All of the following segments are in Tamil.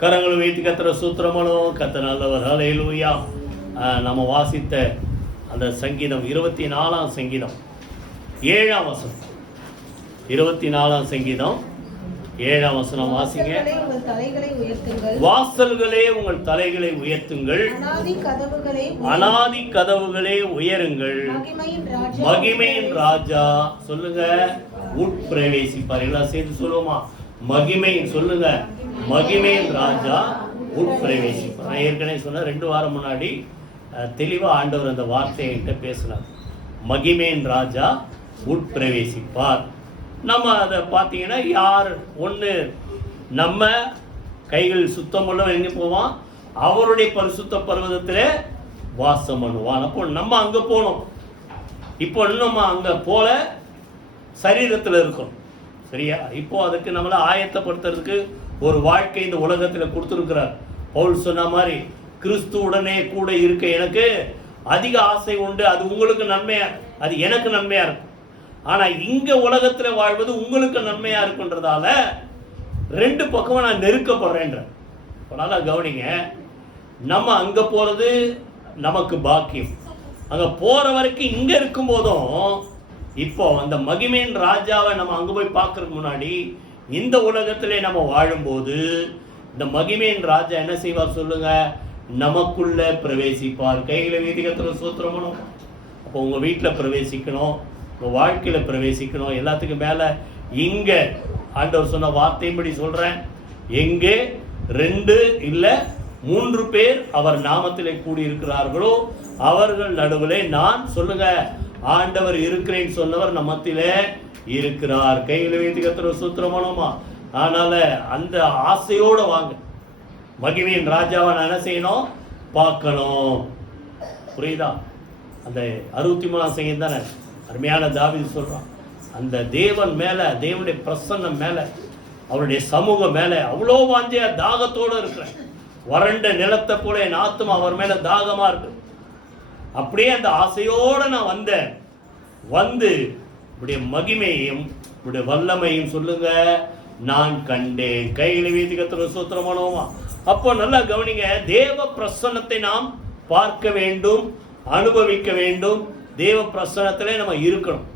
கரங்கள் வைத்து கத்திர சூத்திரமனும் கத்த நல்லவர். ஹல்லேலூயா. நம்ம வாசித்த அந்த சங்கீதம் 24ஆம் சங்கீதம் 7ஆம் வசனம். 24ஆம் சங்கீதம் 7ஆம் வசனம் வாசிங்க. வாசல்களே உங்கள் தலைகளை உயர்த்துங்கள், அநாதி கதவுகளே உயருங்கள், மகிமையின் ராஜா சொல்லுங்க உட்பிரவேசிப்பார். எல்லாம் சேர்ந்து சொல்லுவோமா? மகிமையின் சொல்லுங்க, மகிமையின் ராஜா உட்பிரவேசிப்பார். நான் ஏற்கனவே சொன்ன 2 வாரம் முன்னாடி தெளிவா ஆண்டவர் அந்த வார்த்தையை என்கிட்ட பேசினார். மகிமையின் ராஜா உட்பிரவேசிப்பார். நம்ம அதை பார்த்தீங்கன்னா யார் ஒன்று நம்ம கைகள் சுத்தம் உள்ள எங்கே போவான்? அவருடைய பரிசுத்த பர்வதத்தில் வாசம் பண்ணுவான். அப்போ நம்ம அங்கே போனோம். இப்போ நம்ம அங்கே போல சரீரத்தில் இருக்கோம். சரியா? இப்போ அதுக்கு நம்மளை ஆயத்தப்படுத்துறதுக்கு ஒரு வாழ்க்கை இந்த உலகத்தில் கொடுத்துருக்கிறார். பவுல் சொன்ன மாதிரி கிறிஸ்துவுடனே கூட இருக்க எனக்கு அதிக ஆசை உண்டு. அது உங்களுக்கு நன்மையா, அது எனக்கு நன்மையா இருக்கும். ஆனால் இங்கே உலகத்தில் வாழ்வது உங்களுக்கு நன்மையா இருக்குன்றதால 2 பக்கமும் நான் நெருக்கப்படுறேன்ற. அதனால கவனிங்க, நம்ம அங்கே போகிறது நமக்கு பாக்கியம். அங்கே போகிற வரைக்கும் இங்கே இருக்கும் போதும் இப்போ அந்த மகிமையின் ராஜாவை நம்ம அங்கே போய் பார்க்கறதுக்கு முன்னாடி இந்த உலகத்திலே நம்ம வாழும்போது இந்த மகிமையின் ராஜா என்ன செய்வார் சொல்லுங்க? நமக்குள்ள பிரவேசிப்பார். கைகளை வீதிகத்துல சூத்திரமணும். அப்போ உங்கள் வீட்டில் பிரவேசிக்கணும், உங்கள் வாழ்க்கையில் பிரவேசிக்கணும். எல்லாத்துக்கும் மேலே இங்கே ஆண்டவர் சொன்ன வார்த்தையின்படி சொல்கிறேன், எங்கே 2 இல்லை 3 பேர் அவர் நாமத்திலே கூடியிருக்கிறார்களோ அவர்கள் நடுவிலே நான் சொல்லுங்க ஆண்டவர் இருக்கிறேன்னு சொன்னவர் நம்மத்திலே இருக்கிறார். கையில் வைத்து கத்துற சூத்திரமானோமா. அதனால அந்த ஆசையோடு வாங்க. மகிமையின் ராஜாவை நான் என்ன செய்யணும்? பார்க்கணும். புரியுதா? அந்த 63ஆம் சங்கீதம் தானே அருமையான தாவீது சொல்றான். அந்த தேவன் மேல, தேவனுடைய பிரசன்னம் மேல, அவருடைய சமூகம் மேல அவ்வளோ வாஞ்சையா தாகத்தோடு இருக்கிறேன். வறண்ட நிலத்தை போல என் ஆத்துமா அவர் மேல தாகமா இருக்கு. அப்படியே அந்த ஆசையோடு நான் வந்தேன். வந்து உடைய மகிமையும் உடைய வல்லமையும் சொல்லுங்க நான் கண்டேன். கைகளை வீதி கத்துற சூத்திரமானோமா. அப்போ நல்லா கவனிங்க, தேவ பிரசன்னத்தை நாம் பார்க்க வேண்டும், அனுபவிக்க வேண்டும். தேவ பிரசன்னத்திலே நம்ம இருக்கணும்.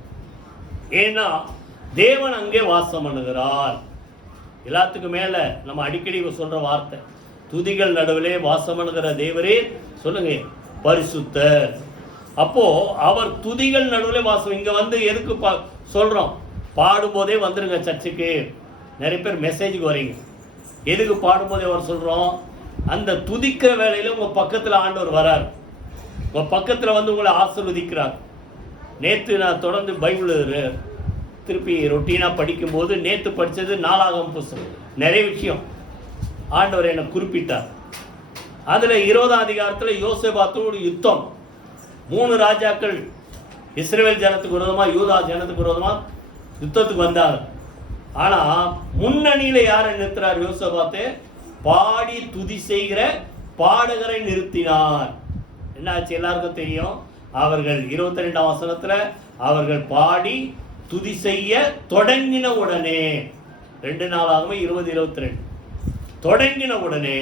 ஏன்னா தேவன் அங்கே வாசம் பண்ணுகிறார். எல்லாத்துக்கும் மேல நம்ம அடிக்கடி சொல்ற வார்த்தை, துதிகள் நடுவிலே வாசம் பண்ணுகிற தேவரே சொல்லுங்க பரிசுத்தர். அப்போ அவர் துதிகள் நடுவில் வாசம். இங்க வந்து எதுக்கு சொல்றோம்? பாடும்போதே வந்துருங்க சர்ச்சுக்கு. நிறைய பேர் மெசேஜுக்கு வரீங்க. எதுக்கு பாடும்போதே அவர் சொல்றோம்? அந்த துதிக்கிற வேலையில உங்க பக்கத்துல ஆண்டவர் வரார். உங்க பக்கத்துல வந்து உங்களை ஆசீர்வதிக்கிறார். நேற்று நான் தொடர்ந்து பைபிள் திருப்பி ரொட்டீனா படிக்கும்போது நேற்று படிச்சது 4ஆம் புத்தகம். நிறைய விஷயம் ஆண்டவர் என்னை குறிப்பிட்டார். அதுல 20ஆம் அதிகாரத்துல யோசேபாத்தோடு யுத்தம். 3 ராஜாக்கள் இஸ்ரவேல் ஜனத்துக்கு விரோதமா, யூதா ஜனத்துக்கு விரோதமா யுத்தத்துக்கு வந்தார். ஆனா முன்னணியில யாரை நிறுத்துறார்? யோசேபாத்து பாடி துதி செய்கிற பாடகரை நிறுத்தினார். என்னாச்சு? எல்லாருக்கும் தெரியும். அவர்கள் 22ஆம் வசனத்துல அவர்கள் பாடி துதி செய்ய தொடங்கின உடனே 2 நாளாகவே 20-22 தொடங்கின உடனே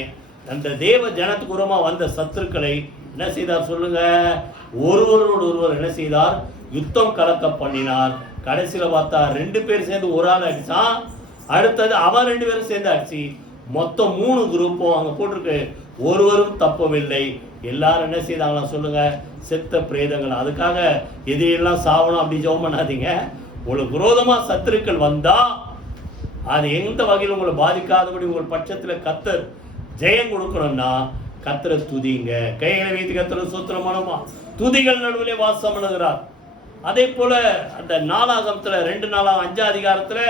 அந்த தேவ ஜனத்துக்கு உரமா வந்த சத்துருக்களை என்ன செய்தார் சொல்லுங்க? ஒருவரோடு ஒருவர் என்ன செய்தார்? யுத்தம் கலக்க பண்ணினார். கடைசியில பார்த்தா 2 பேர் சேர்ந்து ஒரு ஆள் அடிச்சான். அடுத்தது அவன் 2 பேரும் சேர்ந்து அடிச்சு மொத்தம் 3 குரூப்பும் அங்க போட்டிருக்கு. ஒருவரும் தப்பவில்லை. எல்லாரும் என்ன செய்தாங்களா சொல்லுங்க? செத்த பிரேதங்கள். அதுக்காக எதையெல்லாம் சாவணும் அப்படி ஜெபம் பண்ணாதீங்க. உங்களுக்கு விரோதமா சத்துருக்கள் வந்தா அது எந்த வகையில் உங்களை பாதிக்காதபடி உங்கள் பட்சத்துல கர்த்தர் ஜெயம் கொடுக்கணும்னா கர்த்தரை துதிங்க. கைகளை வைத்து கர்த்தரை சூத்திரமானமா. துதிகள் நடுவிலே வாசம் பண்ணுகிறார். அதே போல அந்த 4ஆகமத்துல 2 நாளாக 5ஆம் அதிகாரத்துல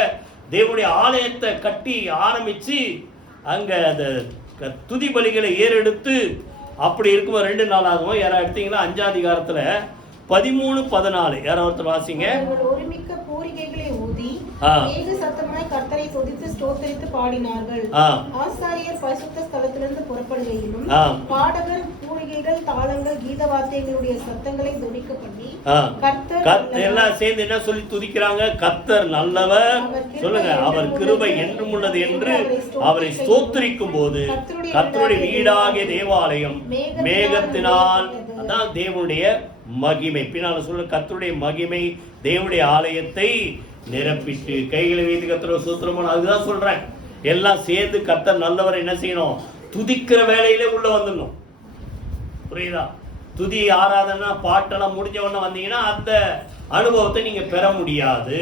தேவனுடைய ஆலயத்தை கட்டி ஆரம்பிச்சு அங்க அந்த துதி பலிகளை ஏறெடுத்து அப்படி இருக்கும். 2 நாளாகவும் யாரா எடுத்தீங்களா? 5ஆம் அதிகாரத்துல 13-14 யாராவது ஒருத்தர் வாசிங்க. ஒருமிக்க பூரிகைகளை ஊதி ஏக சத்தமாய் கர்த்தரை துதித்து ஸ்தோத்திரித்து பாடினார்கள். ஆசாரியர் பரிசுத்த ஸ்தலத்திலிருந்து புறப்படுகையிலும் ஆ. பாடகர் பூரிகைகள் தாளங்கள் கீத வாத்தியங்களுடைய சத்தங்களை துணிக்க பண்ணி எல்லாம் சேர்ந்து என்ன சொல்லி துதிக்கிறாங்க? கர்த்தர் நல்லவர். சொல்லுங்க, அவர் கிருபை என்றும் உள்ளது என்று அவரை ஸ்தோத்திரிக்கும் போது கர்த்தருடைய வீடாகிய தேவாலயம் மேகத்தினால், அதான் தேவனுடைய மகிமை. பின்னால சொல்ல, கர்த்தருடைய மகிமை தேவனுடைய ஆலயத்தை நிரப்பிட்டு கைகளை வைத்து கர்த்தர் சூத்திரமான, அதுதான் சொல்றேன். எல்லாம் சேர்ந்து கர்த்தர் நல்லவர் என்ன செய்யணும்? துதிக்கிற வேலையிலே உள்ள வந்துடணும். புரியுதா? துதி ஆராதனை பாட்டெல்லாம் முடிஞ்ச உடனே வந்தீங்கன்னா அந்த அனுபவத்தை நீங்க பெற முடியாது.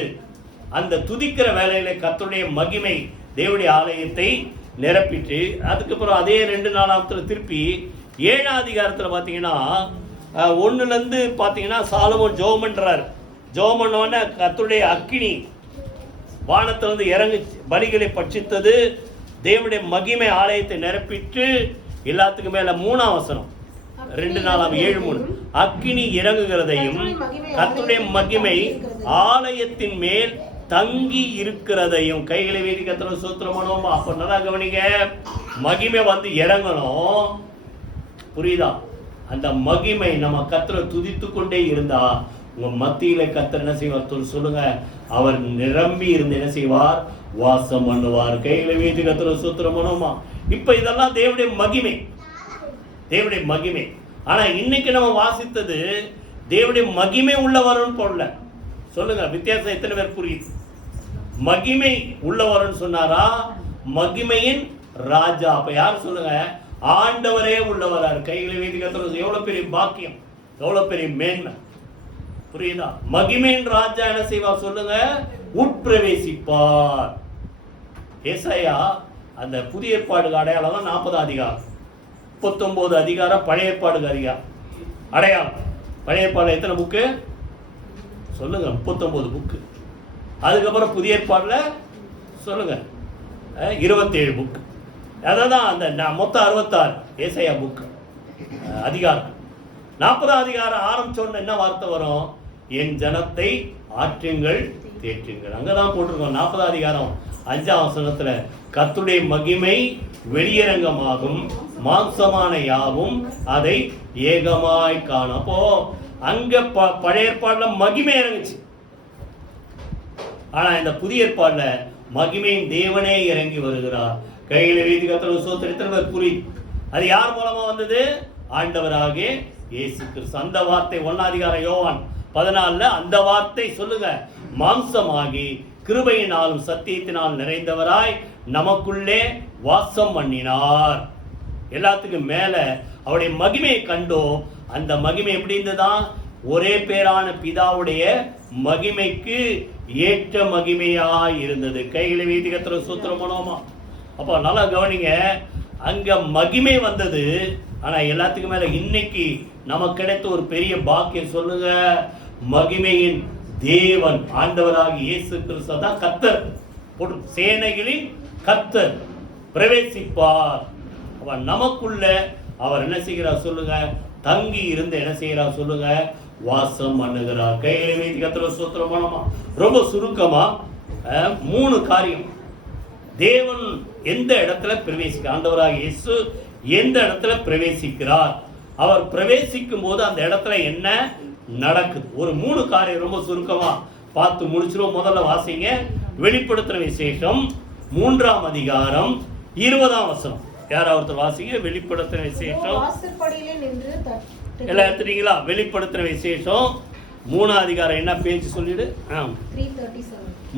அந்த துதிக்கிற வேலையில கர்த்தருடைய மகிமை தேவனுடைய ஆலயத்தை நிரப்பிட்டு, அதுக்கப்புறம் அதே 2 திருப்பி 7ஆம் அதிகாரத்தில் பார்த்தீங்கன்னா 1 பார்த்தீங்கன்னா சாலமோன் ஜெபம் பண்றார். ஜெபம் பண்ணோடனே கர்த்தருடைய அக்கினி வானத்திலிருந்து இறங்கி பலிகளை பட்சித்தது. தேவனுடைய மகிமை ஆலயத்தை நிரப்பிட்டு எல்லாத்துக்கும் மேல 3ஆம் வசனம் 2:7-3 அக்கினி இறங்குகிறதையும் கர்த்தருடைய மகிமை ஆலயத்தின் மேல் தங்கி இருக்கிறதையும். கைகளை வீதி கர்த்தர் சூத்திரமானோம். அப்ப நல்லா கவனிங்க, மகிமை வந்து இறங்கணும். புரியுதா? அந்த மகிமை நம்ம கர்த்தரை துதித்து கொண்டே இருந்தா உங்க மத்தியில கர்த்தர் என்ன செய்வார் சொல்லுங்க? அவர் நிரம்பி இருந்து என்ன செய்வார்? வாசம் பண்ணுவார். கைகளை வீதி கர்த்தர் சூத்திரமானோமா. இப்ப இதெல்லாம் தேவனுடைய மகிமை, தேவனுடைய மகிமை. ஆனா இன்னைக்கு நம்ம வாசித்தது தேவனுடைய மகிமை உள்ளவரும் போடல. சொல்லுங்க, வித்தியாசம் எத்தனை பேர் புரியுது? மகிமை உள்ளவர்னு சொன்னாரா? மகிமையின் ராஜா. அப்ப யார் சொல்லுங்க? ஆண்டவரே உள்ளவரார். கைகளை வீதி கர்த்தர். எவ்வளவு பெரிய பாக்கியம், எவ்வளவு பெரிய மேன்மை. புரியுதா? மகிமையின் ராஜா என்ன செய்வார் சொல்லுங்க? உட்பிரவேசிப்பார். ஏசாயா அந்த புதிய ஏற்பாடு அடையாளம் 40ஆம் அதிகாரம், 39 அதிகாரம் பழைய ஏற்பாடு அதிகாரம் அடையாளம். பழைய ஏற்பாடு எத்தனை புக்கு சொல்லுங்க? 39 புக்கு. அதுக்கப்புறம் புதிய ஏற்பாடுல சொல்லுங்க 27 புக்கு. அதான் அந்த மொத்தம் 66 ஏசாயா புக்கு அதிகாரம். 40ஆம் அதிகாரம் ஆரம்பிச்சோன்னு என்ன வார்த்தை வரும்? என் ஜனத்தை ஆற்றுங்கள் தேற்றுங்கள். அங்கதான் போட்டிருக்கோம். 40ஆம் அதிகாரம் 5ஆம் வசனத்துல கர்த்தருடைய மகிமை வெளியரங்கமாகும், மாம்சமான யாவும் அதை ஏகமாய் காணும். அப்போ அங்க பழைய ஏற்பாடுல மகிமை இறங்குச்சு. ஆனா இந்த புதிய ஏற்பாடுல மகிமையின் தேவனே இறங்கி வருகிறார். கையில வீதி கர்த்தர் சோத்திரத்தில் புரியுது. அது யார் மூலமா வந்தது? ஆண்டவராகிய இயேசு கிறிஸ்து. அந்த வார்த்தை 1ஆம் அதிகாரம் யோவான் 14 அந்த வார்த்தை சொல்லுங்க, மாம்சமாகி கிருபையினாலும் சத்தியத்தினால் நிறைந்தவராய் நமக்குள்ளே வாசம் பண்ணினார். எல்லாத்துக்கும் மேல அவருடைய மகிமையை கண்டோம். அந்த மகிமை எப்படி இருந்ததுதான்? ஒரே பேரான பிதாவுடைய மகிமைக்கு ஏற்ற மகிமையாய் இருந்தது. கைகளை வீதி கர்த்தர் சூத்திரம் பண்ணுவோமா? அப்போ நல்லா கவனிங்க, அங்க மகிமை வந்தது. ஆனா எல்லாத்துக்கும் மேல இன்னைக்கு நமக்கு கிடைத்த ஒரு பெரிய பாக்கியம் சொல்லுங்க, மகிமையின் தேவன் ஆண்டவராகிய இயேசு கிறிஸ்து தான் கர்த்தர், சேனைகளின் கர்த்தர் பிரவேசிப்பார். அவர் நமக்குள்ள அவர் என்ன செய்கிறார் சொல்லுங்க? தங்கி இருந்து என்ன செய்கிறார் சொல்லுங்க? வாசம் பண்ணுகிறார். கையை வைத்து கர்த்தர் ஸ்தோத்திரம் பண்ணுமா? ரொம்ப சுருக்கமா 3 காரியம். தேவன் எந்த இடத்துல பிரவேசிக்க, ஆண்டவராகிய இயேசு எந்த இடத்துல பிரவேசிக்கிறார், அவர் பிரவேசிக்கும் போது அந்த இடத்துல என்ன நடக்குது? ஒரு 3 காரியம் ரொம்ப சுருக்கமா பார்த்து முடிச்சிரும். முதல்ல வாசிங்க, வெளிப்படுத்துற விசேஷம் 3ஆம் அதிகாரம் 20ஆம் வசனம். யாராவது வாசிங்க, வெளிப்படுத்துற விசேஷம். எல்லாம் எடுத்துட்டீங்களா? வெளிப்படுத்துற விசேஷம் 3ஆம் அதிகாரம் என்ன பேஜ் சொல்லிடு?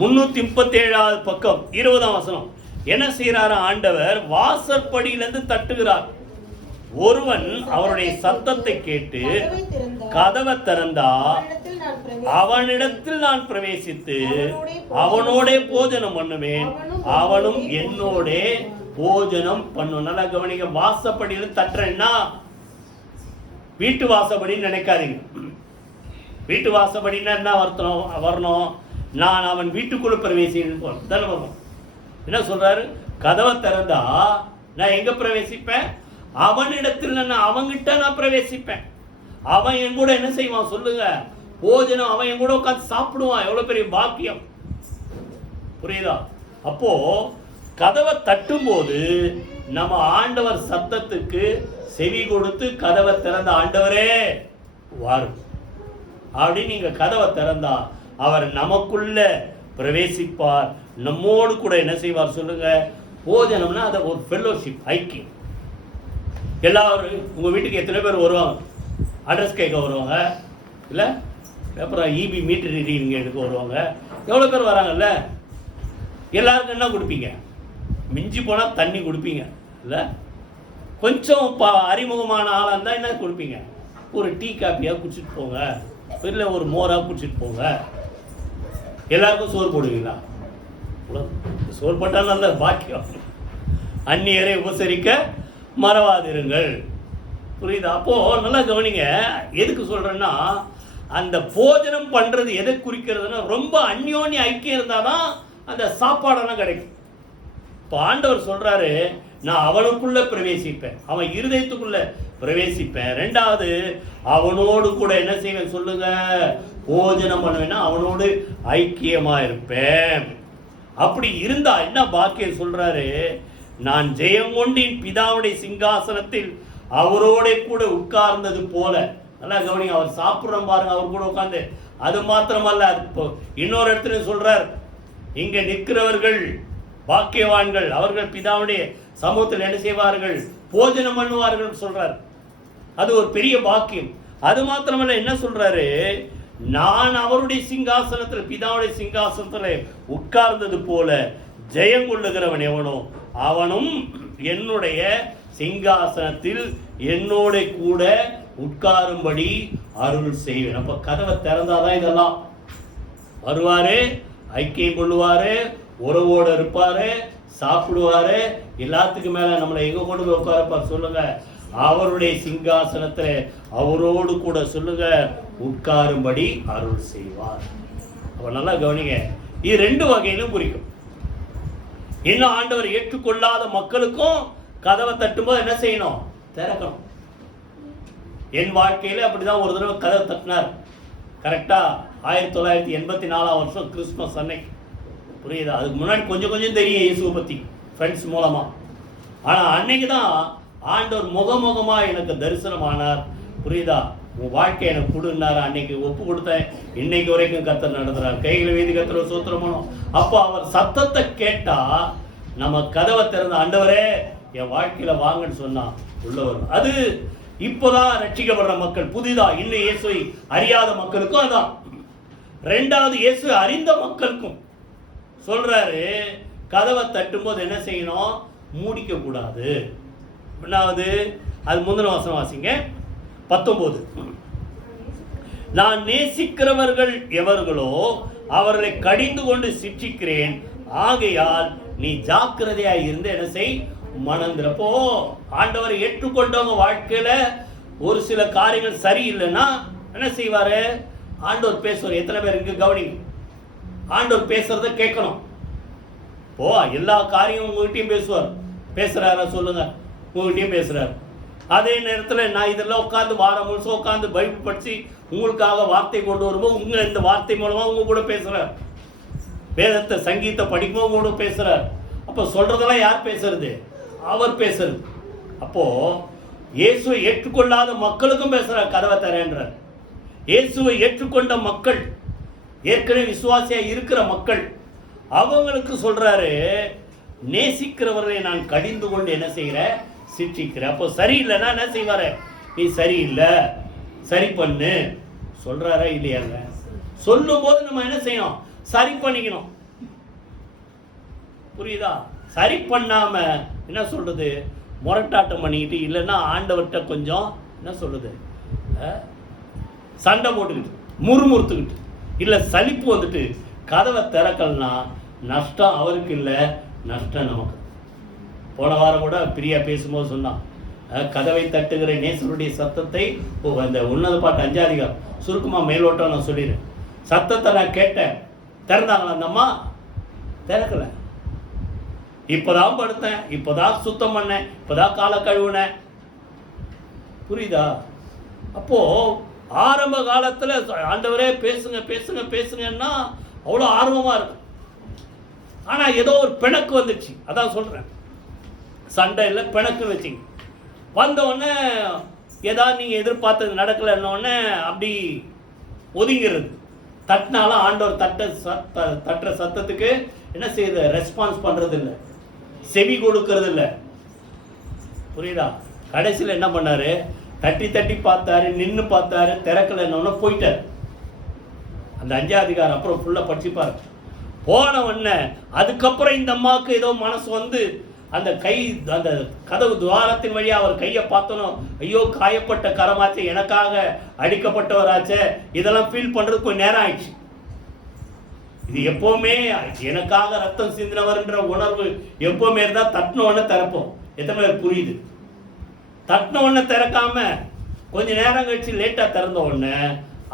337வது பக்கம் 20ஆம் வசனம். என்ன செய்யறாரு ஆண்டவர்? வாசற்படியிலிருந்து தட்டுகிறார். ஒருவன் அவருடைய சத்தத்தை கேட்டு கதவை திறந்தால் அவனிடத்தில் நான் பிரவேசித்து அவனோட போஜனம் பண்ணுவேன், அவனும் என்னோட போஜனம் பண்ணும். நல்லா கவனிக்க, வாசப்படியில தட்டுறேன்னா வீட்டு வாசப்படின்னு நினைக்காதீங்க. வீட்டு வாசப்படின்னா என்ன வரணும்? நான் அவன் வீட்டுக்குள்ள பிரவேசிக்கணும். என்ன சொல்றாரு? கதவை திறந்தா நான் எங்க பிரவேசிப்பேன்? அவனிடத்தில் நான் அவங்கிட்ட நான் பிரவேசிப்பேன். அவன் என் கூட என்ன செய்வான் சொல்லுங்க? போஜனம். அவன் என் கூட உட்காந்து சாப்பிடுவான். எவ்வளவு பெரிய பாக்கியம். புரியுதா? அப்போ கதவை தட்டும்போது நம்ம ஆண்டவர் சத்தத்துக்கு செவி கொடுத்து கதவை திறந்த, ஆண்டவரே வாரும் அப்படின்னு நீங்க கதவை திறந்தா அவர் நமக்குள்ள பிரவேசிப்பார், நம்மோடு கூட என்ன செய்வார் சொல்லுங்க. போஜனம்னா அதை ஒரு ஃபெல்லோஷிப், ஐக்கியம். எல்லாரும் உங்க வீட்டுக்கு எத்தனை பேர் வருவாங்க? அட்ரஸ் கேட்க வருவாங்க, இல்லை அப்புறம் இபி மீட்டர் ரீடிங் எடுக்க வருவாங்க. எவ்வளோ பேர் வராங்கல்ல? எல்லாருக்கும் என்ன கொடுப்பீங்க? மிஞ்சி போனால் தண்ணி கொடுப்பீங்க, இல்லை கொஞ்சம் அறிமுகமான ஆளாக இருந்தால் என்ன கொடுப்பீங்க? ஒரு டீ காப்பியாக குடிச்சிட்டு போங்க, இல்லை ஒரு மோராக குடிச்சிட்டு போங்க. எல்லாருக்கும் சோறு போடுவீங்களா? சோறு போட்டால் நல்ல பாக்கியம். அந்நியரை உபசரிக்க மறவாதிருங்கள். புரியுதா? அப்போது நல்லா கவனிங்க. எதுக்கு சொல்கிறேன்னா, அந்த போஜனம் பண்ணுறது எதை குறிக்கிறதுனா, ரொம்ப அந்யோன்ய ஐக்கியம் இருந்தால் தான் அந்த சாப்பாடெல்லாம் கிடைக்கும். இப்போ ஆண்டவர் சொல்கிறாரு, நான் அவனுக்குள்ள பிரவேசிப்பேன், அவன் இருதயத்துக்குள்ள பிரவேசிப்பேன். ரெண்டாவது, அவனோடு கூட என்ன செய்வேன் சொல்லுங்க, போஜனம் பண்ணுவேன்னா அவனோடு ஐக்கியமா இருப்பேன். அப்படி இருந்தா என்ன பாக்கியம் சொல்றாரு, நான் ஜெயங்கொண்டு என் பிதாவுடைய சிங்காசனத்தில் அவரோட கூட உட்கார்ந்தது போல. நல்லா கவனிங்க, அவர் சாப்பிட்றோம் பாருங்க, அவர் கூட உட்கார்ந்து. அது மாத்திரமல்ல, இன்னொரு இடத்துல சொல்றார், இங்க நிற்கிறவர்கள் பாக்கியவான்கள், அவர்கள் பிதாவுடைய சமூகத்தில் என்ன செய்வார்கள், போஜனம் பண்ணுவார்கள் சொல்றார். அது ஒரு பெரிய பாக்கியம். அது மாத்திரமல்ல, என்ன சொல்றாரு, நான் அவருடைய சிங்காசனத்தில் பிதாவுடைய சிங்காசனத்தில் உட்கார்ந்தது போல ஜெயம் கொள்ளுகிறவன் எவனோ அவனும் என்னுடைய சிங்காசனத்தில் என்னோட கூட உட்காரும்படி அருள் செய்வேன். அப்ப கதவை திறந்தாதான் இதெல்லாம் வருவாரு, ஐக்கியம் கொள்ளுவாரு, உறவோடு இருப்பாரு, சாப்பிடுவாரு. எல்லாத்துக்கும் மேல நம்மளை எங்க கொண்டு உட்காரப்பார் சொல்லுங்க, அவருடைய சிங்காசனத்தில் அவரோடு கூட சொல்லுங்க உட்காரும்படி அருள் செய்வார். அப்ப நல்லா கவனிங்க, இது ரெண்டு வகையிலும் குறிக்கும். இன்னும் ஆண்டவர் ஏற்றுக்கொள்ளாத மக்களுக்கும் கதவை தட்டும்போது என்ன செய்யணும், திறக்கணும். என் வாழ்க்கையில அப்படிதான் ஒரு தடவை கதவை தட்டினார். கரெக்டா 1984 கிறிஸ்துமஸ் அன்னைக்கு. புரியுதா? அதுக்கு முன்னாடி கொஞ்சம் கொஞ்சம் தெரியும் இயேசுவை பத்தி ஃப்ரெண்ட்ஸ் மூலமா. ஆனா அன்னைக்கு தான் ஆண்டவர் முகமுகமா எனக்கு தரிசனமானார். புரியுதா? உன் வாழ்க்கை எனக்கு கொடுன்னாரு. அன்னைக்கு ஒப்பு கொடுத்தேன். இன்னைக்கு வரைக்கும் கர்த்தர் நடத்துறார். கைகளை வீதி கர்த்தர் சூத்திரமணும். அப்போ அவர் சத்தத்தை கேட்டா நம்ம கதவை திறந்த, ஆண்டவரே என் வாழ்க்கையில வாங்கன்னு சொன்னா உள்ளவர். அது இப்போதான் ரட்சிக்கப்படுற மக்கள், புதிதா இன்னும் இயேசுவை அறியாத மக்களுக்கும் அதான். ரெண்டாவது, இயேசு அறிந்த மக்களுக்கும் சொல்றாரு, கதவை தட்டும் போது என்ன செய்யணும், மூடிக்க கூடாது. என்னாவது, அது முந்தின வசனம் வாசிங்க 19. நான் நேசிக்கிறவர்கள் எவர்களோ அவர்களை கடிந்து கொண்டு சிட்சிக்கிறேன், ஆகையால் நீ ஜாக்கிரதையாய் இருந்து என்ன செய், மணந்திரப்போ. ஆண்டவரை ஏற்றுக்கொண்டவங்க வாழ்க்கையில ஒரு சில காரியங்கள் சரியில்லைன்னா என்ன செய்வாரு, ஆண்டவர் பேசுவார். எத்தனை பேர் இருக்கு கவனிங்க, ஆண்டவர் பேசுறத கேட்கணும். ஓ, எல்லா காரியமும் உங்ககிட்டயும் பேசுவார். பேசுறாரா சொல்லுங்க, உங்ககிட்டயும் பேசுறாரு. அதே நேரத்தில் நான் இதெல்லாம் உட்காந்து வாரம் முழுசும் உட்காந்து பைபிள் படிச்சு உங்களுக்காக வார்த்தை கொண்டு வரும்போது உங்க இந்த வார்த்தை மூலமா உங்க கூட பேசுறார். வேதத்தை சங்கீதத்தை படிக்கும்போது உங்க கூட பேசுறார். அப்போ சொல்றதெல்லாம் யார் பேசுறது, அவர் பேசுறது. அப்போ இயேசுவை ஏற்றுக்கொள்ளாத மக்களுக்கும் பேசுறார், கதவை தரேன்றார். இயேசுவை ஏற்றுக்கொண்ட மக்கள், ஏற்கனவே விசுவாசியா இருக்கிற மக்கள், அவங்களுக்கு சொல்றாரு, நேசிக்கிறவர்களை நான் கடிந்து கொண்டு என்ன செய்கிறேன், சிட்சிக்கிறேன். அப்போ சரியில்லைன்னா என்ன செய்வாரு, நீ சரியில்லை சரி பண்ணு சொல்றாரா இல்லையாங்க? சொல்லும் போது நம்ம என்ன செய்யணும், சரி பண்ணிக்கணும். புரியுதா? சரி பண்ணாம என்ன சொல்றது, முரட்டாட்டம் பண்ணிக்கிட்டு, இல்லைன்னா ஆண்டவர்கிட்ட கொஞ்சம் என்ன சொல்றது, சண்டை போட்டுக்கிட்டு முறுமுறுத்துக்கிட்டு, இல்லை சலிப்பு வந்துட்டு கதவை திறக்கலனா நஷ்டம் அவருக்கு இல்லை, நஷ்டம் நமக்கு. போன வாரம் கூட பிரியா பேசும்போது சொன்னான், கதவை தட்டுகிற நேசருடைய சத்தத்தை, அந்த உன்னத பாட்டு 5 அதிகாரம் சுருக்கமாக மேலோட்டம் நான் சொல்லிடுறேன். சத்தத்தை நான் கேட்டேன். திறந்தாங்களா அந்த அம்மா? திறக்கல. இப்போதான் படுத்தேன், இப்போதான் சுத்தம் பண்ணேன், இப்போதான் காலை கழுவுனேன். புரியுதா? அப்போ ஆரம்ப காலத்தில் ஆண்டவரே பேசுங்க பேசுங்க பேசுங்கன்னா அவ்வளோ ஆர்வமாக இருக்கும். ஆனா ஏதோ ஒரு பிணக்கு வந்துச்சு, அதான் சொல்றேன், சண்டை இல்லை பிணக்கு வச்சிங்க. வந்த உடனே ஏதாவது நீங்க எதிர்பார்த்தது நடக்கலன்னொடனே அப்படி ஒதுங்கிறது. தட்டினாலும் ஆண்டவர் தட்டுற சத்தத்துக்கு என்ன செய்யுது? ரெஸ்பான்ஸ் பண்றது இல்லை, செவி கொடுக்கறது இல்லை. புரியுதா? கடைசியில் என்ன பண்ணாரு? தட்டி தட்டி பார்த்தாரு, நின்று பார்த்தாரு, திறக்கலன்னு போயிட்டார். அந்த 5ஆம் அதிகாரம் அப்புறம் ஃபுல்லா படிச்சுப்பாரு. போன உடனே அதுக்கப்புறம் இந்த அம்மாவுக்கு ஏதோ மனசு வந்து அந்த கதவு துவாரத்தின் வழியா அவர் கையை பார்த்தனும், ஐயோ காயப்பட்ட கரமாச்சே, எனக்காக அடிக்கப்பட்டவராச்சே, இதெல்லாம் ஃபீல் பண்றது கொஞ்சம் நேரம் ஆயிடுச்சு. இது எப்பவுமே எனக்காக ரத்தம் சிந்தினவர்ன்ற உணர்வு எப்பவுமே இருந்தா தட்டின உடனே திறப்போம். எத்தனை பேர் புரியுது? தட்டின உடனே திறக்காம கொஞ்ச நேரம் கழிச்சு லேட்டா திறந்த உடனே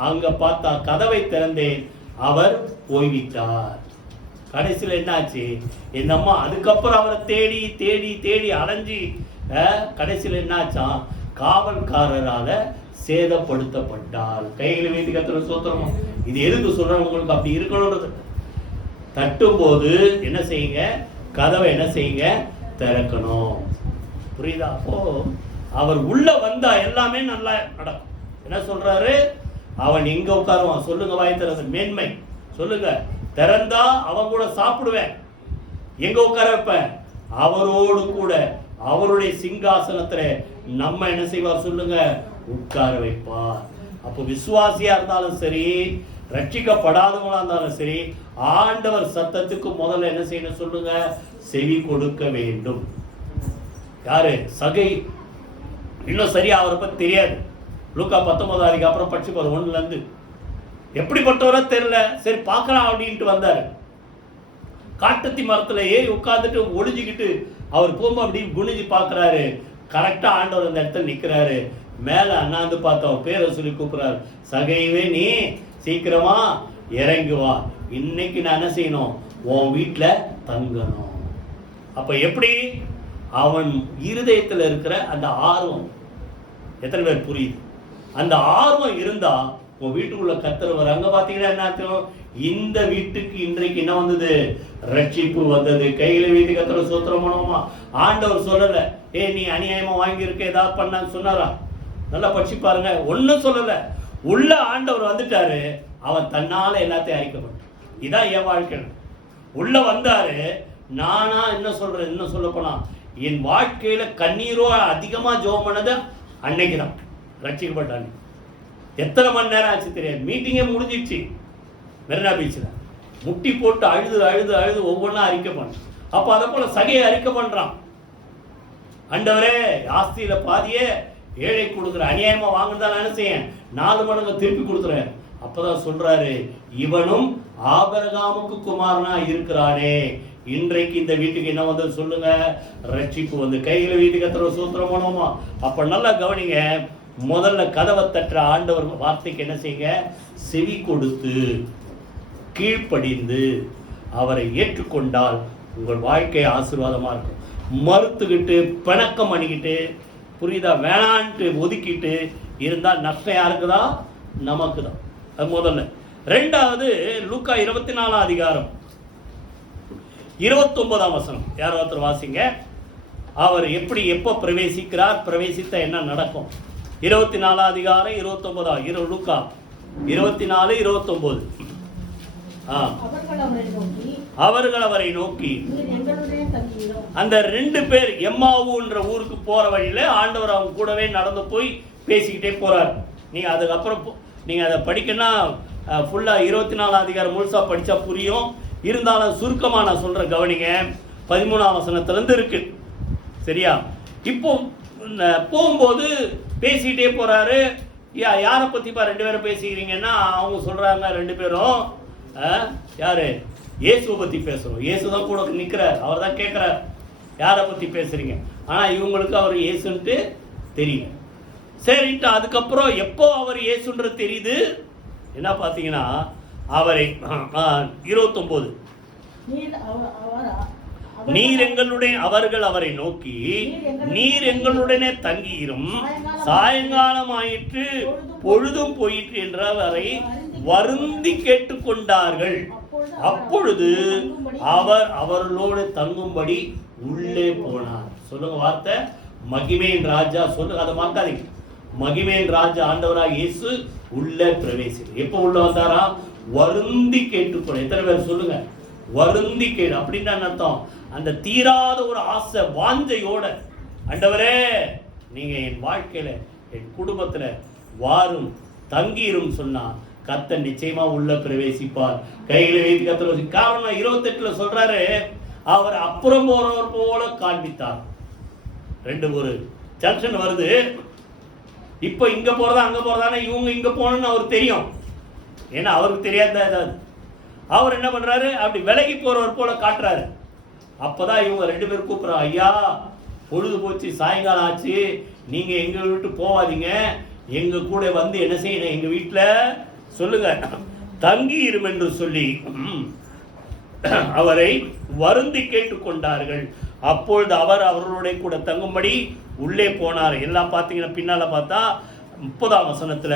அங்க பார்த்தா கதவை திறந்தேன், அவர் போய்விட்டார். கடைசியில் என்னாச்சு? இந்த அம்மா அதுக்கப்புறம் அவரை தேடி தேடி தேடி அலைஞ்சி கடைசியில் என்னாச்சான்? காவல்காரரால சேதப்படுத்தப்பட்டால். கைகளை வைத்து கத்துற சோத்திரமா. இது எதுக்கு சொல்றேன்? உங்களுக்கு அப்படி இருக்கணும்ன்றது. தட்டும் போது என்ன செய்யுங்க? கதவை என்ன செய்யுங்க? திறக்கணும். புரியுதா? அப்போ அவர் உள்ள வந்தா எல்லாமே நல்லா நடக்கும். என்ன சொல்றாரு? அவன் எங்க உட்காருவான் சொல்லுங்க? வாய் திறந்து மேன்மை சொல்லுங்க. திறந்தா அவன் கூட சாப்பிடுவேன். எங்க உட்கார வைப்பேன்? அவரோடு கூட அவருடைய சிங்காசனத்துல நம்ம என்ன செய்வார் சொல்லுங்க? உட்கார வைப்பார். அப்போ விசுவாசியா இருந்தாலும் சரி, ரட்சிக்கப்படாதவங்களா இருந்தாலும் சரி, ஆண்டவர் சத்தத்துக்கு முதல்ல என்ன செய்யணும் சொல்லுங்க? செவி கொடுக்க வேண்டும். யாரு? சகை இன்னும் சரியா அவரை பத்தி தெரியாது. லூக்கா 19ஆம் அதிகாரம் அப்புறம் படிச்சு 1ல இருந்து எப்படிப்பட்டவரோ தெரியல. சரி பார்க்கலாம் அப்படின்ட்டு வந்தாரு. காட்டத்தி மரத்துல ஏறி உட்கார்ந்துட்டு ஒளிஞ்சுக்கிட்டு அவர் போகும்போது அப்படி குனிஞ்சு பார்க்கறாரு. கரெக்டா ஆண்டவர் அந்த இடத்துல நிக்கிறாரு. மேல அண்ணாந்து பார்த்தவன் பேரை சொல்லி கூப்பிடுறாரு, சகைவே நீ சீக்கிரமா இறங்கி வா, இன்னைக்கு நான் என்ன செய்யணும்? உன் வீட்டுல தங்கணும். அப்ப எப்படி? அவன் இருதயத்துல இருக்கிற அந்த ஆர்வம் எத்தனை பேர் புரியுது? அந்த ஆர்வம் இருந்தா உன் வீட்டுக்குள்ள கர்த்தர் அங்க பாத்தீங்கன்னா என்ன அர்த்தம்? இந்த வீட்டுக்கு இன்றைக்கு என்ன வந்தது? ரட்சிப்பு வந்தது. கையில வீட்டு கர்த்தர் சோத்திரம் பண்ணுவோமா? ஆண்டவர் சொல்லல, நீ அநியாயமா வாங்கியிருக்க ஏதாவது பண்ணான்னு சொன்னாரா? நல்லா படிச்சு பாருங்க. ஒன்னும் சொல்லல. உள்ள ஆண்டவர் வந்துட்டாரு. அவன் தன்னால எல்லாத்தையும் அறிக்கப்பட்டான். இதான் என் வாழ்க்கை. உள்ள வந்தாரு. நானா என்ன சொல்றேன்? என்ன சொல்ல போனா என் வாழ்க்கையில கண்ணீரோ அதிகமா ஜெபம் பண்ணது அன்னைக்குதான் ரட்சிக்கப்பட்டான். எத்தனை மணி நேரம் ஆச்சு தெரியாது. மீட்டிங்கே முடிஞ்சிடுச்சு. மெரினா பீச்சில் முட்டி போட்டு அழுது அழுது அழுது ஒவ்வொன்றா அறிக்கை பண்ண. அப்போ அதை போல சகையை அறிக்கை பண்றான். ஆண்டவரே ஆஸ்தியில பாதியே ஏழை கொடுக்குற, அநியாயமா வாங்குறதா என்ன செய்ய 4 மடங்கு திருப்பி கொடுக்குறேன். அப்பதான் சொல்றாரு, இவனும் ஆபிரகாமுக்கு குமாரனா இருக்கிறானே. இன்றைக்கு இந்த வீட்டுக்கு என்ன வந்து சொல்லுங்க? ரட்சிப்பு வந்து. கையில வீட்டுக்கு எத்தனை சூத்திரம் பண்ணுவோமா? அப்ப நல்லா கவனிங்க. முதல்ல கதவை தட்டுற ஆண்டவர் வார்த்தைக்கு என்ன செய்யுங்க? செவி கொடுத்து கீழ்ப்படிந்து அவரை ஏற்றுக்கொண்டால் உங்கள் வாழ்க்கை ஆசீர்வாதமா இருக்கும். மறுத்துக்கிட்டு பிணக்கம் பண்ணிக்கிட்டு, புரியுதா, வேணான்ட்டு ஒதுக்கிட்டு இருந்தா நஷ்டம் யாருக்குதா? நமக்கு தான். அது முதல்ல. ரெண்டாவது லூக்கா 24ஆம் அதிகாரம் 29ஆம் வசனம். யார் ஒருத்தர் வாசிங்க. அவர் எப்படி எப்ப பிரவேசிக்கிறார், பிரவேசித்த என்ன நடக்கும்? 24ஆம் அதிகாரம் 29 லூக்கா 24:29. அவர்கள் அவரை நோக்கி அந்த 2 பேர் எம்மாவுன்ற ஊருக்கு போற வழியில ஆண்டவர் அவங்க கூடவே நடந்து போய் பேசிக்கிட்டே போறார். நீங்க அதுக்கப்புறம் நீங்க அதை படிக்கணும்னா ஃபுல்லா 24ஆம் அதிகாரம் முழுசா படிச்சா புரியும். இருந்தாலும் சுருக்கமா நான் சொல்ற கவனிங்க. 13ஆம் வசனத்துல இருந்து இருக்கு. சரியா? இப்போ போகும்போது பேசிக்கிட்டே போறாரு. யாரை பத்திப்பா 2 பேரும் பேசிக்கிறீங்கன்னா அவங்க சொல்றாங்க 2 பேரும் யாரு? இயேசுவை பத்தி பேசுறோம். இயேசுதான் கூட நிக்கிறார். அவர் தான் கேட்கிறார், யாரை பத்தி பேசுறீங்க? ஆனா இவங்களுக்கு அவர் இயேசுன்ட்டு தெரியும். சரின்ட்டு அதுக்கப்புறம் எப்போ அவர் இயேசுன்றது தெரியுது என்ன பாத்தீங்கன்னா, அவரை 29 நீர் எங்களுடைய அவர்கள் அவரை நோக்கி நீர் எங்களுடனே தங்கியிரும், சாயங்காலம் ஆயிற்று, பொழுதும் போயிற்று என்றால் அவரை வருந்தி கேட்டுக்கொண்டார்கள். அப்பொழுது அவர் அவர்களோடு தங்கும்படி உள்ளே போனார். சொல்லுங்க வார்த்தை, மகிமையின் ராஜா. சொல்லுங்க, அதை மறக்காதீங்க. மகிமையின் ராஜா ஆண்டவராக இயேசு உள்ளே பிரவேசித்தார். எப்போ உள்ள வந்தாரா? வருந்தி கேட்டுக்கொள்ள. எத்தனை பேர் சொல்லுங்க வருந்தி கேடு? அப்படின்னு அர்த்தம், அந்த தீராத ஒரு ஆசை வாஞ்சையோட, ஆண்டவரே நீங்க என் வாழ்க்கையில என் குடும்பத்துல வாரும் தங்கிரும் சொன்னா கர்த்தர் நிச்சயமா உள்ள பிரவேசிப்பார். கைகளை வைத்து கர்த்தர். காரணம் 28 சொல்றாரு, அவர் அப்புறம் போறவர் போல காண்பித்தார். ரெண்டு ஒரு ஜங்ஷன் வருது, இப்ப இங்க போறதா அங்க போறதானே, இவங்க இங்க போகணும்னு அவருக்கு தெரியும். ஏன்னா அவருக்கு தெரியாத ஏதாவது அவர் என்ன பண்றாரு, அப்படி விலகி போறவர் போல காட்டுறாரு. அப்பதான் இவங்க ரெண்டு பேரும் கூப்பிடுறாங்க, ஐயா பொழுது போச்சு, சாயங்காலம் ஆச்சு, நீங்க எங்க விட்டு போவாதீங்க, எங்க கூட வந்து என்ன செய்யணும், எங்க வீட்டுல சொல்லுங்க தங்கி இரும் என்று சொல்லி அவரை வருந்தி கேட்டுக்கொண்டார்கள். அப்பொழுது அவர் அவர்களுடைய கூட தங்கும்படி உள்ளே போனார். எல்லாம் பார்த்தீங்கன்னா பின்னால பார்த்தா 30ஆம் வசனத்துல,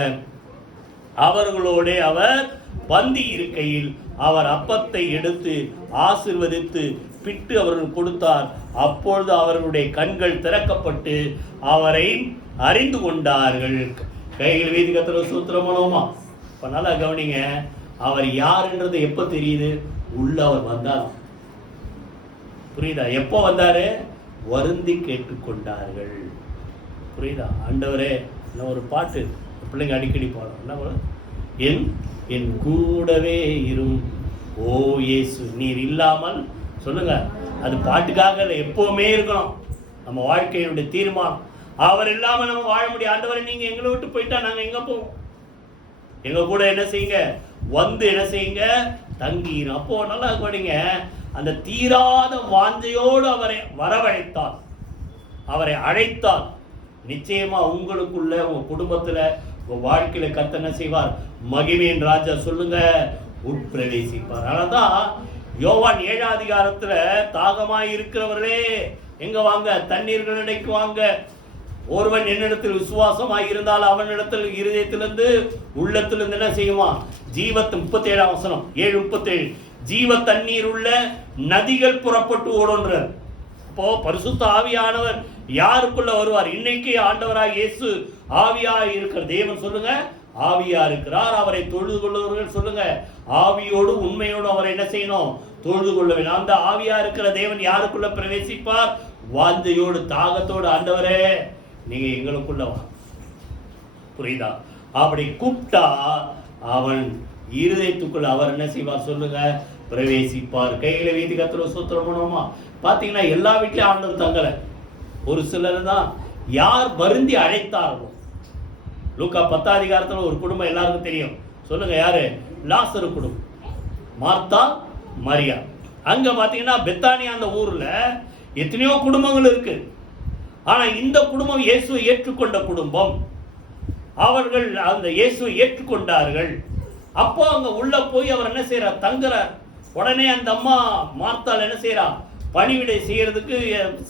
அவர்களோட அவர் பந்தி இருக்கையில் அவர் அப்பத்தை எடுத்து ஆசீர்வதித்து பிட்டு அவர்கள் கொடுத்தார். அப்பொழுது அவர்களுடைய கண்கள் திறக்கப்பட்டு அவரை அறிந்து கொண்டார்கள். கைகள் வீதி கத்திர சூத்திரமனோமா. இப்ப நல்லா கவனிங்க, அவர் யாருன்றது எப்ப தெரியுது? உள்ள அவர் வந்தார். புரியுதா? எப்போ வந்தாரு? வருந்தி கேட்டுக்கொண்டார்கள். புரியுதா? ஆண்டவரே, ஒரு பாட்டு பிள்ளைங்க அடிக்கடி பாடும், என்ன, என் என் கூடவே இரும் ஓ இயேசு, நீர் இல்லாமல் சொல்லுங்க, அது பாட்டுக்காக எப்பவுமே இருக்கணும். நம்ம வாழ்க்கையினுடைய தீர்மானம், அவர் இல்லாம நம்ம வாழ முடியும். ஆண்டவரை நீங்க எங்களை விட்டு போயிட்டா நாங்க எங்க போவோம்? எங்க கூட என்ன செய்யுங்க, வந்து என்ன செய்யுங்க, தங்கிரும். அப்போ நல்லா படிங்க, அந்த தீராத வாஞ்சையோடு அவரை வரவழைத்தார், அவரை அழைத்தார். நிச்சயமா உங்களுக்குள்ள, உங்க குடும்பத்துல, உங்க வாழ்க்கையில கர்த்தர் என்ன செய்வார்? மகிமையின் ராஜா சொல்லுங்க உட்பிரவேசிப்பார். அதனால்தான் யோவான் 7ஆம் அதிகாரத்துல, தாகமாய் இருக்கிறவர்களே எங்க வாங்க, தண்ணீர்கள் நினைக்கு வாங்க. ஒருவன் என்னிடத்தில் விசுவாசமாய் இருந்தால் அவனிடத்தில் இருதயத்திலிருந்து உள்ளத்திலிருந்து என்ன செய்வான்? ஜீவத்து 37ஆம் வசனம் 7:37, ஜீவ தண்ணீர் உள்ள நதிகள் புறப்பட்டு ஓடுன்றார். அப்போ பரிசுத்த ஆவியானவர் யாருக்குள்ள வருவார்? இன்னைக்கு ஆண்டவராக இயேசு ஆவியா இருக்கிற தேவன் சொல்லுங்க ஆவியா இருக்கிறார். அவரை தொழுது கொள்ளுவர்கள் சொல்லுங்க ஆவியோடு உண்மையோடு அவரை என்ன செய்யணும்? தொழுது கொள்ள வேண்டும். அந்த ஆவியா இருக்கிற தேவன் யாருக்குள்ள பிரவேசிப்பார்? வாஞ்சையோடு தாகத்தோடு, ஆண்டவரே நீங்க எங்களுக்குள்ள வா. புரியுதா? அப்படி கூப்பிட்டா அவன் இருதயத்துக்குள்ள அவர் என்ன செய்வார்? சொல்லுங்க பிரவேசிப்பார். கையில வீதி கத்திர சூத்திரம் பண்ணுவோமா? பாத்தீங்கன்னா எல்லா வீட்லயும் ஆண்டவர் தங்கல. ஒரு சிலர் தான் யார் வருந்தி அழைத்தார்களோ. லூக்கா 10ஆம் அதிகாரத்துல ஒரு குடும்பம் எல்லாருக்கும் தெரியும். சொல்லுங்க யாரு? லாசரு குடும்பம், மார்த்தா மரியா. அங்க பாத்தீங்கன்னா பெத்தானியா அந்த ஊர்ல எத்தனையோ குடும்பங்கள் இருக்கு. ஆனா இந்த குடும்பம் இயேசுவை ஏற்றுக்கொண்ட குடும்பம். அவர்கள் அந்த இயேசுவை ஏற்றுக்கொண்டார்கள். அப்போ அங்க உள்ள போய் அவர் என்ன செய்யறார்? தங்குறார். உடனே அந்த அம்மா மார்த்தாள் என்ன செய்யறா? பணிவிடை செய்யறதுக்கு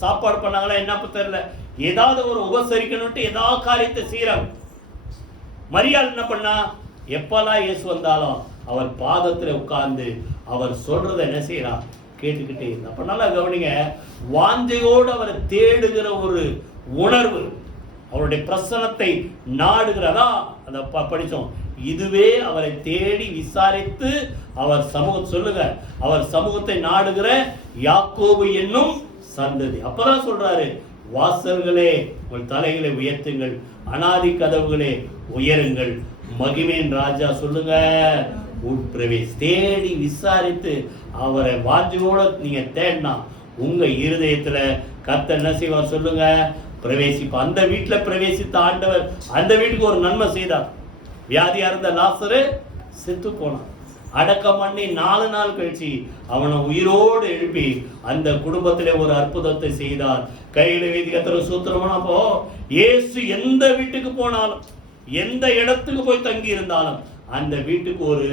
சாப்பாடு பண்ணாங்களா என்ன தெரியல, ஏதாவது ஒரு உபசரிக்கணும்ட்டு ஏதாவது காரியத்தை செய்யறாங்க. மரியாள் என்ன பண்ணா? எப்பெல்லாம் இயேசு வந்தாலும் அவர் பாதத்துல உட்கார்ந்து அவர் சொல்றதை என்ன செய்யறா? கேட்டுக்கிட்டே இருந்தா. அப்ப நல்லா கவனிங்க, வாஞ்சையோடு அவரை தேடுகிற ஒரு உணர்வு, அவருடைய பிரசனத்தை நாடுகிறதா அந்த படிச்சோம். இதுவே அவரை தேடி விசாரித்து அவர் சமூகம் சொல்லுங்க அவர் சமூகத்தை நாடுகிற யாக்கோபு என்னும் சந்ததி. அப்பதான் சொல்றாரு, வாசல்களே உங்கள் தலைகளை உயர்த்துங்கள், அனாதி கதவுகளே உயருங்கள், மகிமையின் ராஜா சொல்லுங்க உட்பிரவேசி. தேடி விசாரித்து அவரை வாஞ்சையோட நீங்க தேடினா உங்க இருதயத்துல கர்த்தர் என்ன செய்வார்? சொல்லுங்க பிரவேசிப்பா. அந்த வீட்டுல பிரவேசித்த ஆண்டவர் அந்த வீட்டுக்கு ஒரு நன்மை செய்தார். வியாதியா இருந்த லாசரு செத்து போனான். அடக்கம் பண்ணி 4 நாள் கழிச்சு அவனை உயிரோடு எழுப்பி அந்த குடும்பத்திலே ஒரு அற்புதத்தை செய்தார். கையில வீதி கத்திர சூத்திரமான அப்போ இயேசு எந்த வீட்டுக்கு போனாலும், எந்த இடத்துக்கு போய் தங்கி இருந்தாலும் அந்த வீட்டுக்கு ஒரு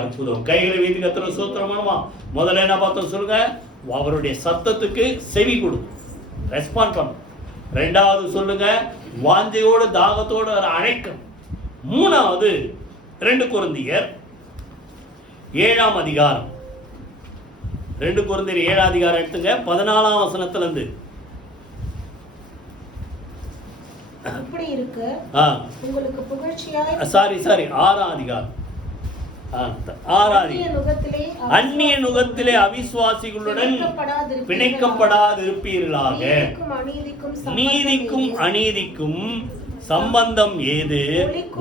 அற்புதம். கையில வீதி கத்திர சூத்திரமானமா. முதல்ல என்ன பார்த்தோம்? சொல்லுங்க அவருடைய சத்தத்துக்கு செவி கொடு, ரெஸ்பாண்ட் பண்ணும். 2வது சொல்லுங்க வாஞ்சையோடு தாகத்தோடு அழைக்கும். 3வது 2 கொரிந்தியர் 7ஆம் அதிகாரம் 2 கொரிந்தியர் 7 அதிகாரம் எடுத்துங்க 14ஆம் வசனத்துல இருந்து. இப்படி இருக்கு உங்களுக்கு புகழ்ச்சியாய் 6ஆம் அதிகாரம் அந்நிய நுகத்திலே அவிசுவாசிகளுடன் பிணைக்கப்படாதிருப்பீர்களாக. நீதிக்கும் அநீதிக்கும் சம்பந்தம் ஏது?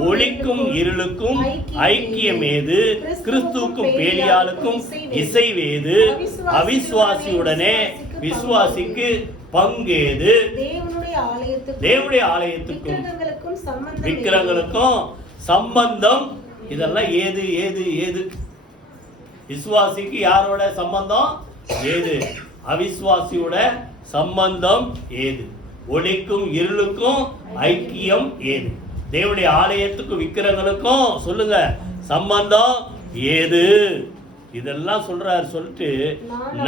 ஒளிக்கும் இருளுக்கும் ஐக்கியம் ஏது? கிறிஸ்துவுக்கும் பேலியாளுக்கும் இசைவேது? அவிசுவாசியுடனே விசுவாசிக்கு பங்கேது? தேவனுடைய ஆலயத்துக்கும் விக்கிரகங்களுக்கும் சம்பந்தம். இதெல்லாம் ஏது ஏது ஏது? விசுவாசிக்கு யாரோட சம்பந்தம் ஏது? அவிசுவாசியோட சம்பந்தம் ஏது? ஒளிக்கும் இருளுக்கும் ஐக்கியம் ஏது? தேவனுடைய ஆலயத்துக்கும் விக்கிரகங்களுக்கும் சொல்லுங்க சம்பந்தம் ஏது? இதெல்லாம் சொல்றாரு. சொல்லிட்டு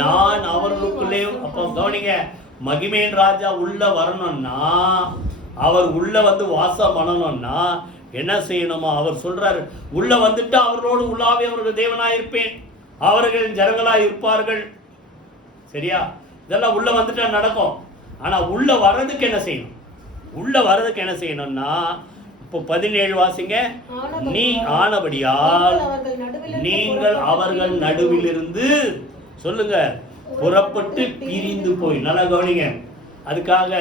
நான் அவர்களுக்குள்ளே, அப்ப கவனிங்க, மகிமையின் ராஜா உள்ள வரணும்னா, அவர் உள்ள வந்து வாசம் பண்ணணும்னா என்ன செய்யணுமா? அவர் சொல்றாரு, உள்ள வந்துட்டு அவர்களோடு உள்ளாவே அவர்கள் தேவனாயிருப்பேன், அவர்கள் ஜனங்களாய் இருப்பார்கள். சரியா? இதெல்லாம் உள்ள வந்துட்டா நடக்கும். ஆனா உள்ள வர்றதுக்கு என்ன செய்யணும்? உள்ள வர்றதுக்கு என்ன செய்யணும்னா, இப்போ 17 வாசிங்க. நீ ஆனபடியால் நீங்கள் அவர்கள் நடுவிலிருந்து சொல்லுங்க புறப்பட்டு பிரிந்து போய். நல்லா கவனிங்க. அதுக்காக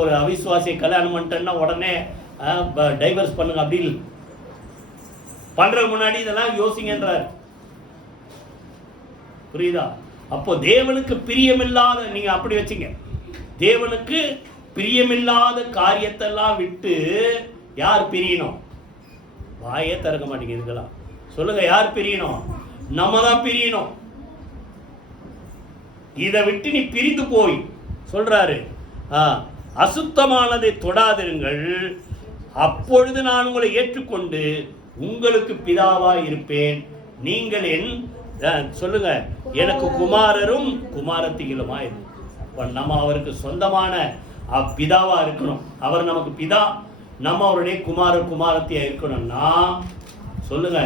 ஒரு அவிசுவாசியை கல்யாணம் பண்ணிட்டேன்னா உடனே டைவர்ஸ் பண்ணுங்க அப்படி பண்றதுக்கு முன்னாடி இதெல்லாம் யோசிங்கன்றார். புரியுதா? அப்போ தேவனுக்கு பிரியமில்லாத, நீங்க அப்படி வச்சுங்க, தேவனுக்கு பிரியமில்லாத காரியத்தெல்லாம் விட்டு யார் பிரியணும்? வாயே திறக்க மாட்டேங்குது. இதுக்கெல்லாம் சொல்லுங்க, யார் பிரியணும்? நம்ம தான் பிரியணும். இதை விட்டு நீ பிரிந்து போய் சொல்றாரு, அசுத்தமானதை தொடாதிருங்கள், அப்பொழுது நான் உங்களை ஏற்றுக்கொண்டு உங்களுக்கு பிதாவாய் இருப்பேன், நீங்கள் என் சொல்லுங்க எனக்கு குமாரரும் குமாரத்திகளுமாய். நம்ம அவருக்கு சொந்தமான பிதாவா இருக்கணும். அவர் நமக்கு பிதா, நம்ம அவருடைய குமாரர் குமாரத்தியா இருக்கணும்னா சொல்லுங்க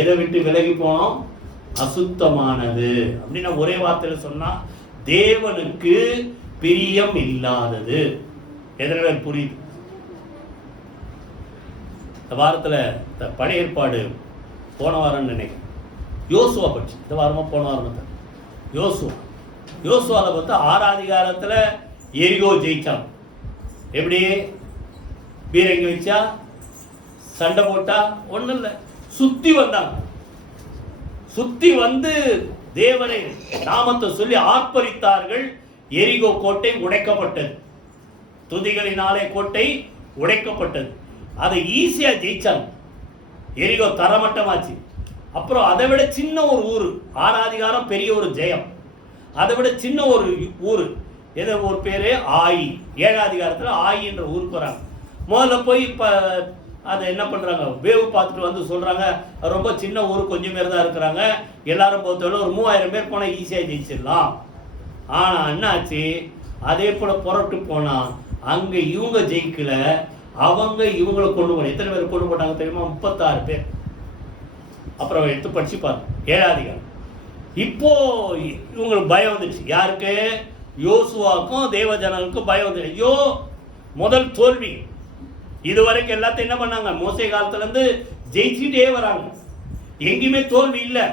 எதை விட்டு விலகி போனோம்? அசுத்தமானது அப்படின்னா ஒரே வார்த்தையில சொன்னா தேவனுக்கு பிரியம் இல்லாதது. எதனால புரியுது? இந்த வாரத்தில் பழைய ஏற்பாடு போன வாரம் நினைக்கிறேன் யோசுவா பற்றி, இந்த வாரமா போன வாரம் யோசுவாவில் பார்த்தா 6ஆம் அதிகாரத்தில் எரிகோ ஜெயிச்சான். எப்படி? பீரங்கி வச்சா, சண்டை போட்டா, ஒன்றும் இல்லை, சுத்தி வந்தாங்க. சுத்தி வந்து தேவனை நாமத்தை சொல்லி ஆர்ப்பரித்தார்கள். எரிகோ கோட்டை உடைக்கப்பட்டது. துதிகளினாலே கோட்டை உடைக்கப்பட்டது. அதை ஈஸியா ஜெயிச்சாங்க. எரிகோ தரமட்டமாச்சு. அப்புறம் அதை விட சின்ன ஒரு ஊர், 6ஆம் அதிகாரம் பெரிய ஒரு ஜெயம். அதை விட சின்ன ஒரு ஊர், எது ஒரு பேரு ஆயி. 7ஆம் அதிகாரத்தில் ஆயி என்ற ஊருக்கு வராங்க. முதல்ல போய் இப்போ அதை என்ன பண்ணுறாங்க, வேவு பார்த்துட்டு வந்து சொல்கிறாங்க, ரொம்ப சின்ன ஊர், கொஞ்சம் பேர் தான் இருக்கிறாங்க, எல்லாரும் பொறுத்தவரை ஒரு 3000 பேர் போனால் ஈஸியாக ஜெயிச்சிடலாம். ஆனால் என்ன ஆச்சு? அதே போல் புறட்டு போனால் அங்கே இவங்க ஜெயிக்கல, அவங்க இவங்களை கொண்டு போன. எத்தனை பேர் கொண்டு போட்டாங்க தெரியுமா? 36 பேர். அப்புறம் எடுத்து படிச்சு பாருங்க 7ஆம் அதிகாரம். இப்போ இவங்களுக்கு பயம் வந்துச்சு. யாருக்கு? யோசுவாக்கும் தேவ ஜனங்களுக்கும் பயம் வந்துச்சு. ஐயோ, முதல் தோல்வி. இதுவரைக்கும் எல்லாத்தையும் என்ன பண்ணாங்க? மோசே காலத்துல இருந்து ஜெயிச்சுட்டே வராங்க, எங்கேயுமே தோல்வி இல்லை.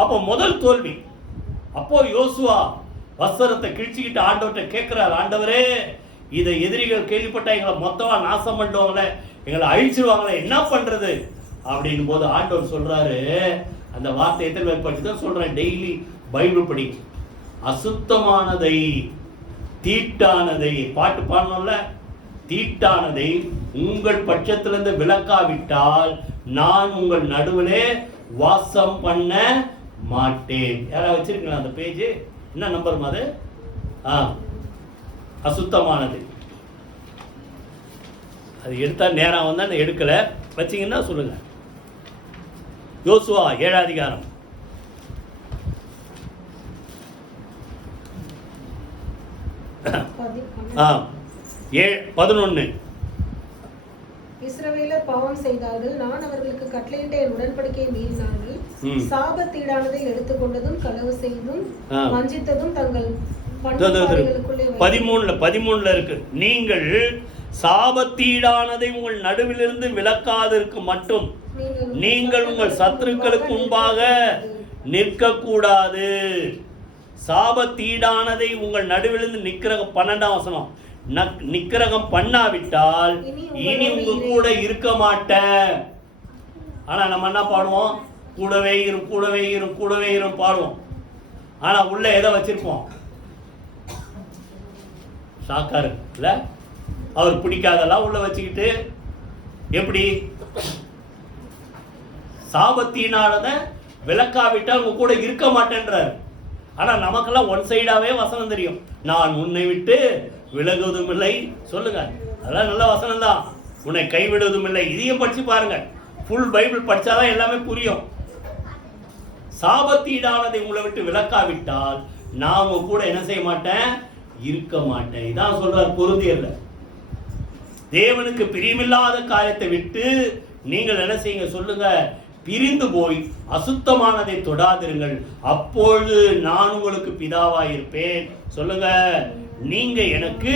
அப்போ முதல் தோல்வி. அப்போ யோசுவா வஸ்திரத்தை கிழிச்சுக்கிட்டு ஆண்டவர்கிட்ட கேட்கிறார், ஆண்டவரே, இதை எதிரிகள் கேள்விப்பட்டா எங்களை மொத்தமா நாசம் பண்ணுவாங்களே, எங்களை அழிச்சிருவாங்களே, என்ன பண்றது அப்படின்னு போது ஆண்டவர் சொல்றாரு, அந்த வார்த்தை எத்தனை பேர் படிச்சுதான் சொல்றேன், டெய்லி பைபிள் படி. அசுத்தமானதை, தீட்டானதை, பாட்டு பாடணும்ல, தீட்டானதை உங்கள் பட்சத்திலிருந்து விலக்காவிட்டால் நான் உங்கள் நடுவிலே வாசம் பண்ண மாட்டேன். யாராவது வச்சிருக்கீங்களா அந்த பேஜ்? என்ன நம்பர் அது? அசுத்தமானது. அது எடுத்தா நேரம் வந்தா எடுக்கல, வச்சிங்கன்னா சொல்லுங்க. யோசுவா 7ஆம் அதிகாரம். இஸ்ரவேலர் பாவம் செய்தார்கள், நான் அவர்களுக்கு கட்டளையிட்ட என் உடன்படிக்கையை மீறினார்கள். சாபத்தீடானதை எடுத்துக்கொண்டதும் களவு செய்தும் வஞ்சித்ததும் தங்கள் 13 இருக்கு. நீங்கள் சாபத்தீடானதை உங்கள் நடுவிலிருந்து விலக்காதிருக்கு மட்டும் நீங்கள் உங்கள் சத்துருக்களுக்கு முன்பாக நிற்க கூடாது. சாபத்தீடானதை உங்கள் நடுவிலிருந்து நிக்கிரகம் 12ஆம் வசனம், நிக்கிரகம் பண்ணாவிட்டால் இனி உங்க கூட இருக்க மாட்டேன். ஆனா நம்ம என்ன பாடுவோம்? கூடவே இரும் கூடவே இரும் கூடவே இரும் பாடுவோம். ஆனா உள்ள எதை வச்சிருப்போம்? சாக்காரு இல்ல, அவர் பிடிக்காதெல்லாம் உள்ள வச்சுக்கிட்டு எப்படி சாபத்தினாலத விளக்காவிட்டால் உங்க கூட இருக்க மாட்டேன்றார். ஆனா நமக்கெல்லாம் ஒன் சைடாவே வசனம் தெரியும். நான் உன்னை விட்டு விலகுவதும் இல்லை. சொல்லுங்க, அதெல்லாம் நல்ல வசனம் தான். உன்னை கைவிடுவதும் இல்லை. இதையும் படிச்சு பாருங்க. ஃபுல் பைபிள் படிச்சாதான் எல்லாமே புரியும். சாபத்தீடானதை உங்களை விட்டு விலக்காவிட்டால் நான் உங்க கூட என்ன செய்ய மாட்டேன்? இருக்க மாட்டேன். இதான் சொல்றார் கொரிந்தியர்ல. தேவனுக்கு பிரியமில்லாத காரியத்தை விட்டு நீங்கள் என்ன செய்யுங்க? சொல்லுங்க, பிரிந்து போய் அசுத்தமானதை தொடாதிருங்கள், அப்பொழுது நான் உங்களுக்கு பிதாவாயிருப்பேன். சொல்லுங்க, நீங்க எனக்கு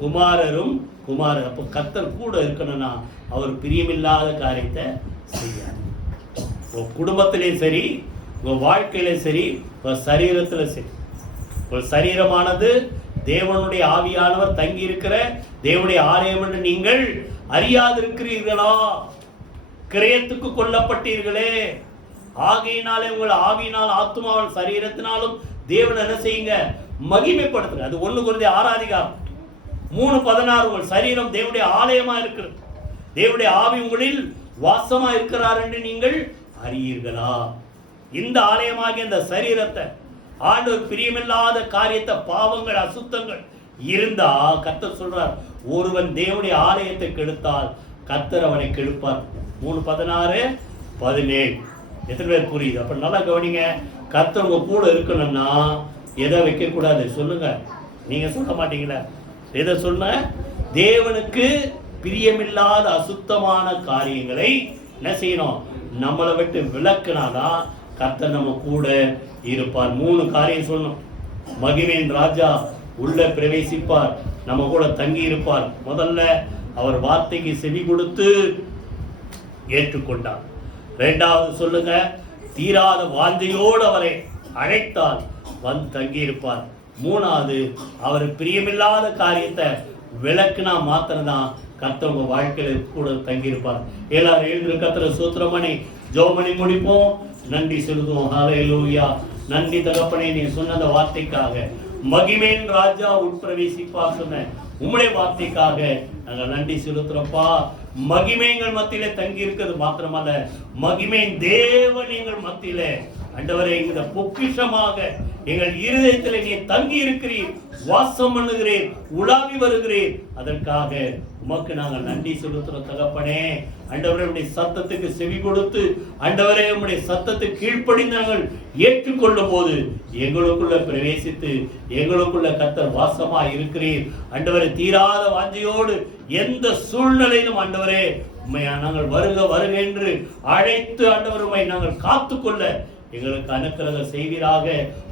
குமாரரும் குமாரர். அப்போ கர்த்தர் கூட இருக்கணும்னா அவர் பிரியமில்லாத காரியத்தை செய்யார். உங்க குடும்பத்திலேயும் சரி, உங்க வாழ்க்கையிலும் சரி, உங்க சரீரத்துல சரி. ஒரு சரீரமானது தேவனுடைய ஆவியானவர் தங்கி இருக்கிற தேவனுடைய ஆலயம் என்று நீங்கள் அறியாதிருக்கிறீர்களா? கிரயத்துக்கு கொல்லப்பட்டீர்களே. ஆகையினாலே உங்கள் ஆவியினால் ஆத்மாவால் சரீரத்தினாலும் தேவன் என்ன செய்யுங்க? மகிமைப்படுத்துங்க. அது 1 கொரிந்தியர் 6 அதிகாரம் 3:16. உங்கள் சரீரம் தேவனுடைய ஆலயமா இருக்கிறது, தேவனுடைய ஆவி உங்களில் வாசமா இருக்கிறார் என்று நீங்கள் அறியீர்களா? இந்த ஆலயமாகிய இந்த சரீரத்தை ஆண்டவர் பிரியமில்லாத காரியத்தை, பாவங்கள், அசுத்தங்கள் இருந்தா கர்த்தர் சொல்றார், ஒருவன் தேவனுடைய ஆலயத்தை கெடுத்தால் கர்த்தர் அவனை கெடுப்பார். 3:16-17. எத்தனை பேர் புரியுது? அப்ப நல்லா கவனிங்க. கர்த்தர் உங்க கூட இருக்கணும்னா எதை வைக்க கூடாது? சொல்லுங்க, நீங்க சொல்ல மாட்டீங்களா? எதை சொன்ன? தேவனுக்கு பிரியமில்லாத அசுத்தமான காரியங்களை என்ன செய்யணும்? நம்மளை விட்டு விலக்குனாதான் கர்த்தர் நம்ம கூட இருப்பார். 3 காரியம் சொல்லணும். மகிமையின் ராஜா உள்ள பிரவேசிப்பார், நம்ம கூட தங்கி இருப்பார். முதல்ல அவர் வார்த்தைக்கு செவி கொடுத்து ஏற்றுக்கொண்டார். 2வது சொல்லுங்க, தீராத வாஞ்சையோடு அவரை அழைத்தால் வந்து தங்கி இருப்பார். 3வது அவர் பிரியமில்லாத காரியத்தை விளக்குனா மாத்திரம்தான் கர்த்தர் உங்க வாழ்க்கையில கூட தங்கி இருப்பார். எல்லாரும் எழுந்து கர்த்தரை ஸ்தோத்திரம் பண்ணி ஜெபம் பண்ணி முடிப்போம். நன்றி செலுத்துவோம். ஹல்லேலூயா. நன்றி தகப்பனே, நீ சொன்ன அந்த வார்த்தைக்காக, மகிமையின் ராஜா உட்பிரவேசிப்பா சொன்ன உம்முடைய வார்த்தைக்காக நாங்கள் நன்றி செலுத்துறோம்ப்பா. மகிமைகள் மத்தியிலே தங்கி இருக்கிறது மாத்திரமல்ல, மகிமையின் தேவன் எங்கள் மத்தியிலே ஆண்டவரே இந்த பொக்கிஷமாக எங்கள் இருதயத்தில் நீ தங்கி இருக்கிறீர், வாசம் பண்ணுகிறீர், உலாவி வருகிறீர். அதற்காக உமக்கு நாங்கள் நன்றி செலுத்துறோம் தகப்பனே. ஆண்டவரே, உம்முடைய சத்தத்துக்கு செவி கொடுத்து ஆண்டவரே உம்முடைய சத்தத்துக்கு கீழ்ப்படிந்து நாங்கள் ஏற்றுக்கொள்ளும் போது எங்களுக்குள்ள பிரவேசித்து எங்களுக்குள்ள கர்த்தர் வாசமா இருக்கிறீர். ஆண்டவரே, தீராத வாஞ்சையோடு எந்த சூழ்நிலையிலும் ஆண்டவரே உம்மை நாங்கள் வருக வருக என்று அழைத்து ஆண்டவர் உம்மை நாங்கள் காத்துக்கொள்ள எங்களுக்கு அனுக்கிரகம் செய்வீராக.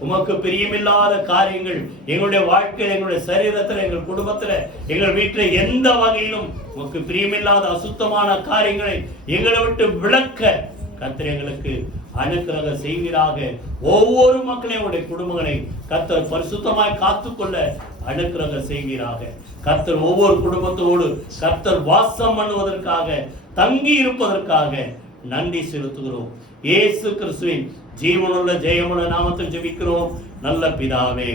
உமக்கு பிரியமில்லாத காரியங்கள் எங்களுடைய வாழ்க்கையில், எங்களுடைய சரீரத்தில், எங்கள் குடும்பத்தில், எங்கள் வீட்டில் எந்த வகையிலும் உமக்கு பிரியமில்லாத அசுத்தமான காரியங்களை எங்களை விட்டு விளக்க கர்த்தர் எங்களுக்கு அனுக்கிரகம் செய்வீராக. ஒவ்வொரு மக்களையும் உடைய குடும்பங்களை கர்த்தர் பரிசுத்தமாய் காத்துக்கொள்ள அனுக்கிரகம் செய்வீராக. கர்த்தர் ஒவ்வொரு குடும்பத்தோடு கர்த்தர் வாசம் பண்ணுவதற்காக, தங்கி இருப்பதற்காக நன்றி செலுத்துகிறோம். இயேசு கிறிஸ்துவின் ஜீவனுள்ள ஜெயமுள்ள நாமத்தில் ஜெபிக்கிறோம் நல்ல பிதாவே.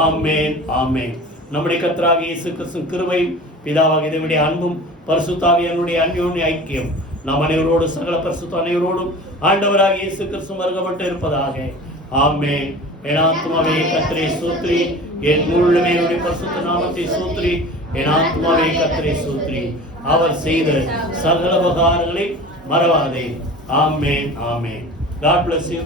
ஆமென், ஆமென். நம்முடைய கர்த்தராகிய இயேசு கிறிஸ்துவின் கிருபை, பிதாவாகிய தேவனுடைய அன்பும் பரிசுத்தாவியானுடைய அன்யோன்ய ஐக்கியம் நாம் அனைவரோடு, சகல பரிசுத்த அனைவரோடும் ஆண்டவராகிய இயேசு கிறிஸ்து வருகப்பட்டு இருப்பதாக. ஆமென். என் ஆத்துமாவே கர்த்தரை ஸ்தோத்திரி, என் முழுமே என்னுடைய பரிசுத்த நாமத்தை ஸ்தோத்திரி. என் ஆத்துமாவே கர்த்தரை ஸ்தோத்திரி, அவர் செய்த சகல உபகாரங்களை மறவாதே. ஆமென், ஆமென். God bless you.